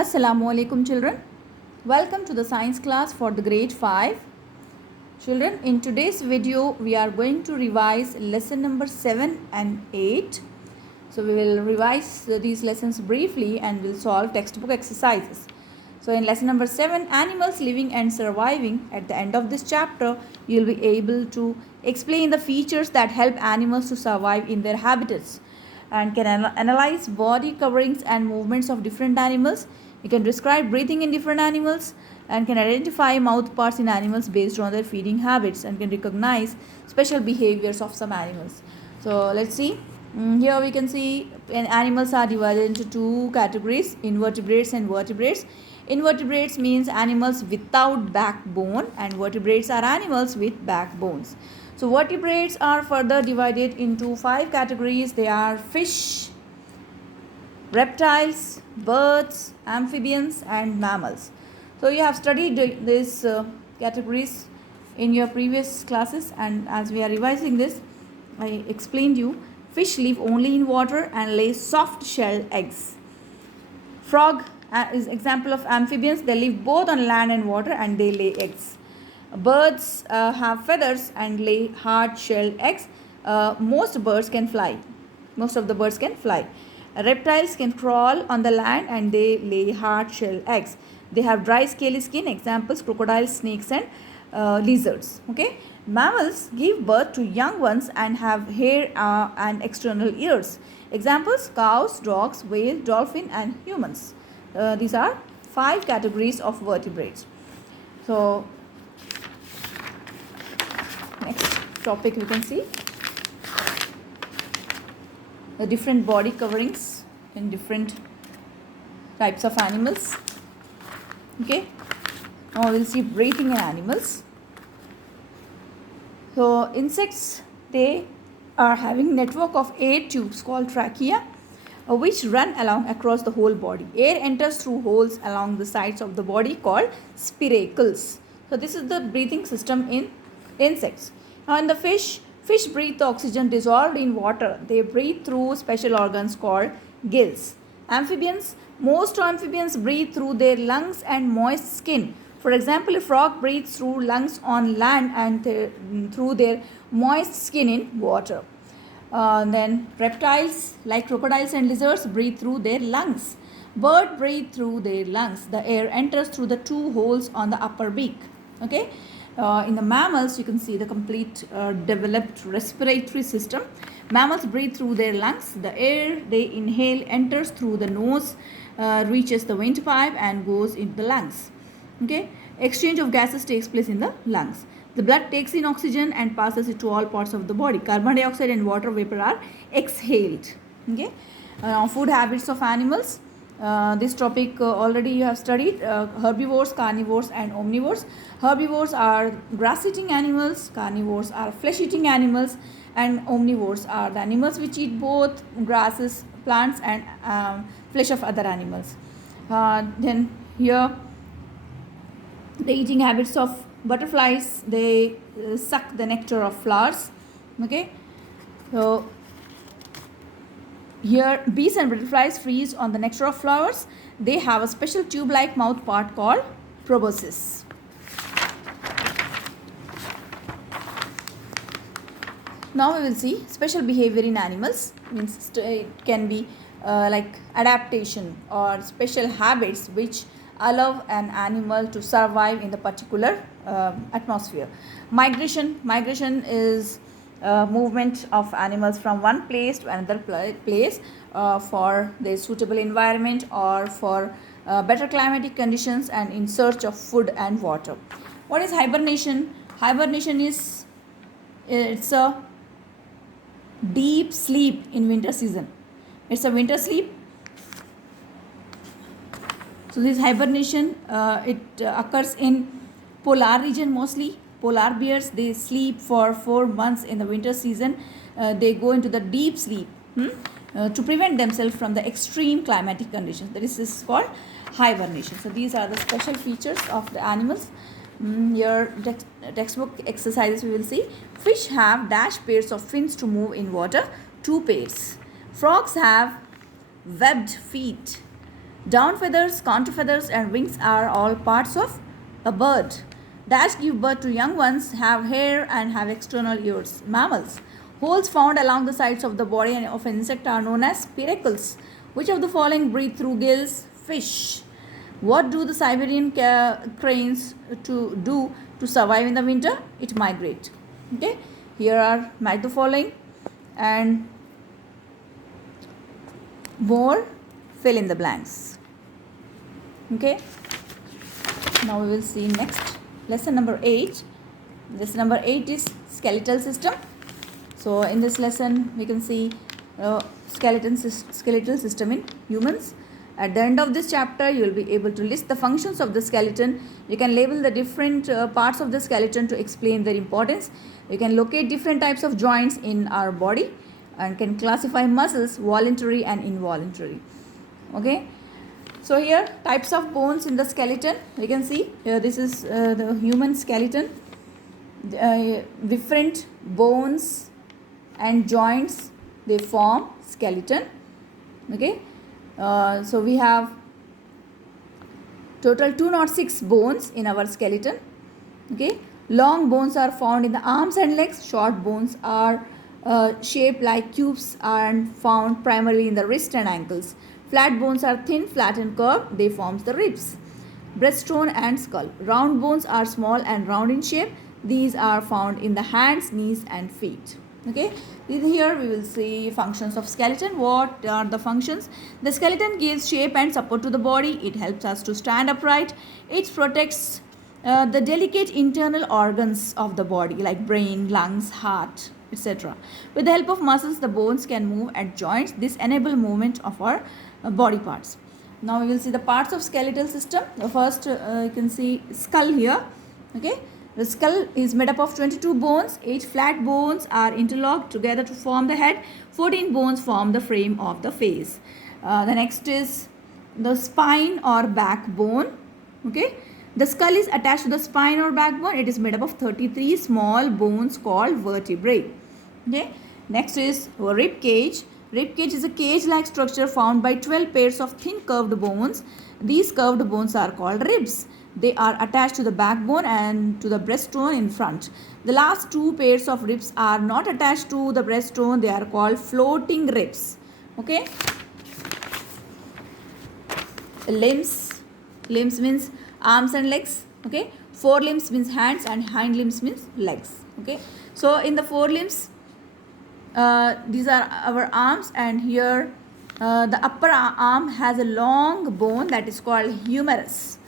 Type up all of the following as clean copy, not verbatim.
Assalamu alaikum children. Welcome to the science class for the grade 5. Children, in today's video we are going to revise lesson number 7 and 8. So we will revise these lessons briefly and will solve textbook exercises. So in lesson number 7, animals living and surviving, at the end of this chapter you will be able to explain the features that help animals to survive in their habitats and can analyze body coverings and movements of different animals. You can describe breathing in different animals and can identify mouth parts in animals based on their feeding habits and can recognize special behaviors of some animals. So let's see. Here we can see animals are divided into two categories, invertebrates and vertebrates. Invertebrates means animals without backbone and vertebrates are animals with backbones. So vertebrates are further divided into 5 categories. They are fish, reptiles, birds, amphibians and mammals. So you have studied these categories in your previous classes, and as we are revising this, I explained you fish live only in water and lay soft shell eggs. Frog is example of amphibians. They live both on land and water and they lay eggs. Birds have feathers and lay hard shell eggs. Most of the birds can fly. Reptiles can crawl on the land and they lay hard shell eggs. They have dry scaly skin. Examples: crocodiles, snakes and lizards. Okay. Mammals give birth to young ones and have hair and external ears. Examples: cows, dogs, whale, dolphin and humans. These are 5 categories of vertebrates. So next topic we can see the different body coverings in different types of animals. Okay, now we'll see breathing in animals. So insects, they are having network of air tubes called trachea which run along across the whole body. Air enters through holes along the sides of the body called spiracles. So this is the breathing system in insects. Now in the fish breathe the oxygen dissolved in water. They breathe through special organs called gills. Amphibians, most amphibians breathe through their lungs and moist skin. For example, a frog breathes through lungs on land and through their moist skin in water. Then reptiles like crocodiles and lizards breathe through their lungs. Birds breathe through their lungs. The air enters through the 2 holes on the upper beak. Okay. In the mammals, you can see the complete developed respiratory system. Mammals breathe through their lungs. The air they inhale enters through the nose, reaches the windpipe and goes into the lungs. Okay. Exchange of gases takes place in the lungs. The blood takes in oxygen and passes it to all parts of the body. Carbon dioxide and water vapor are exhaled. Okay. Food habits of animals. This topic already you have studied. Herbivores, carnivores and omnivores. Herbivores are grass-eating animals, carnivores are flesh-eating animals, and omnivores are the animals which eat both grasses, plants and flesh of other animals. Then here the eating habits of butterflies, they suck the nectar of flowers. Okay. So here bees and butterflies feast on the nectar of flowers. They have a special tube-like mouth part called proboscis. Now we will see special behavior in animals. Means it can be like adaptation or special habits which allow an animal to survive in the particular atmosphere. Migration is movement of animals from one place to another place for their suitable environment or for better climatic conditions and in search of food and water. What is hibernation? Hibernation is it's a deep sleep in winter season. It's a winter sleep. So this hibernation it occurs in polar region mostly. Polar bears, they sleep for 4 months in the winter season. They go into the deep sleep to prevent themselves from the extreme climatic conditions. This is called hibernation. So these are the special features of the animals. Your textbook exercises we will see. Fish have dash pairs of fins to move in water, 2 pairs. Frogs have webbed feet. Down feathers, contour feathers, and wings are all parts of a bird. That give birth to young ones, have hair, and have external ears. Mammals. Holes found along the sides of the body of an insect are known as spiracles. Which of the following breathe through gills? Fish. What do the Siberian cranes do to survive in the winter? It migrate. Okay. Here are the following, and more fill in the blanks. Okay, now we will see next lesson number 8. Lesson number 8 is skeletal system. So in this lesson we can see skeletal system in humans. At the end of this chapter you will be able to list the functions of the skeleton. You can label the different parts of the skeleton to explain their importance. You can locate different types of joints in our body and can classify muscles, voluntary and involuntary. Okay, so here types of bones in the skeleton. We can see here this is the human skeleton. Different bones and joints, they form skeleton. Okay, so we have total 206 bones in our skeleton. Okay, long bones are found in the arms and legs. Short bones are shaped like cubes and found primarily in the wrist and ankles. Flat bones are thin, flat and curved. They form the ribs. Breastbone and skull. Round bones are small and round in shape. These are found in the hands, knees and feet. Okay, here we will see functions of skeleton. What are the functions? The skeleton gives shape and support to the body. It helps us to stand upright. It protects the delicate internal organs of the body like brain, lungs, heart, etc. With the help of muscles, the bones can move at joints. This enables movement of our body parts. Now we will see the parts of skeletal system. First you can see skull here. Okay, the skull is made up of 22 bones. 8 flat bones are interlocked together to form the head. 14 bones form the frame of the face. The next is the spine or backbone. Okay, the skull is attached to the spine or backbone. It is made up of 33 small bones called vertebrae. Okay, next is rib cage. Rib cage is a cage-like structure formed by 12 pairs of thin curved bones. These curved bones are called ribs. They are attached to the backbone and to the breastbone in front. The last 2 pairs of ribs are not attached to the breastbone. They are called floating ribs. Okay. Limbs means arms and legs. Okay. Forelimbs means hands and hind limbs means legs. Okay. So in the forelimbs, these are our arms, and here the upper arm has a long bone that is called humerus.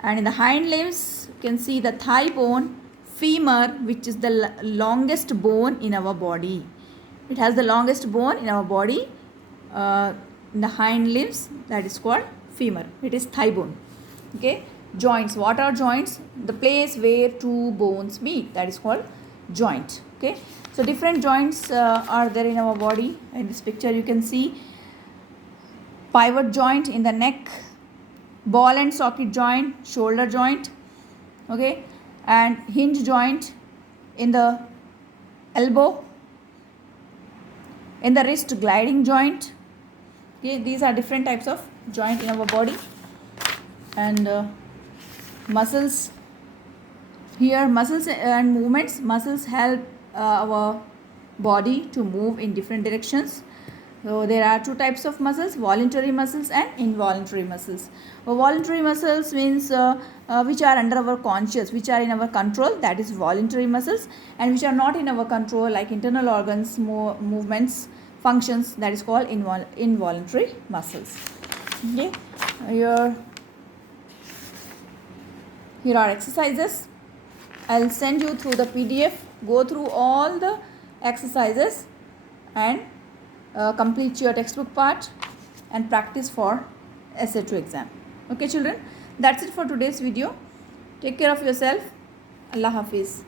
And in the hind limbs, you can see the thigh bone, femur, which is the longest bone in our body. It has the longest bone in our body. In the hind limbs, that is called femur. It is thigh bone. Okay. Joints. What are joints? The place where 2 bones meet. That is called joint. Okay. So different joints are there in our body. In this picture, you can see pivot joint in the neck, ball and socket joint, shoulder joint, okay, and hinge joint in the elbow, in the wrist gliding joint. Okay, these are different types of joint in our body. And muscles. Here muscles and movements. Muscles help our body to move in different directions. So there are 2 types of muscles, voluntary muscles and involuntary muscles. Voluntary muscles means which are under our conscious, which are in our control, that is voluntary muscles, and which are not in our control like internal organs, movements, functions, that is called involuntary muscles. Okay, here are exercises. I'll send you through the PDF. Go through all the exercises and complete your textbook part and practice for essay 2 exam. Okay children, that's it for today's video. Take care of yourself. Allah Hafiz.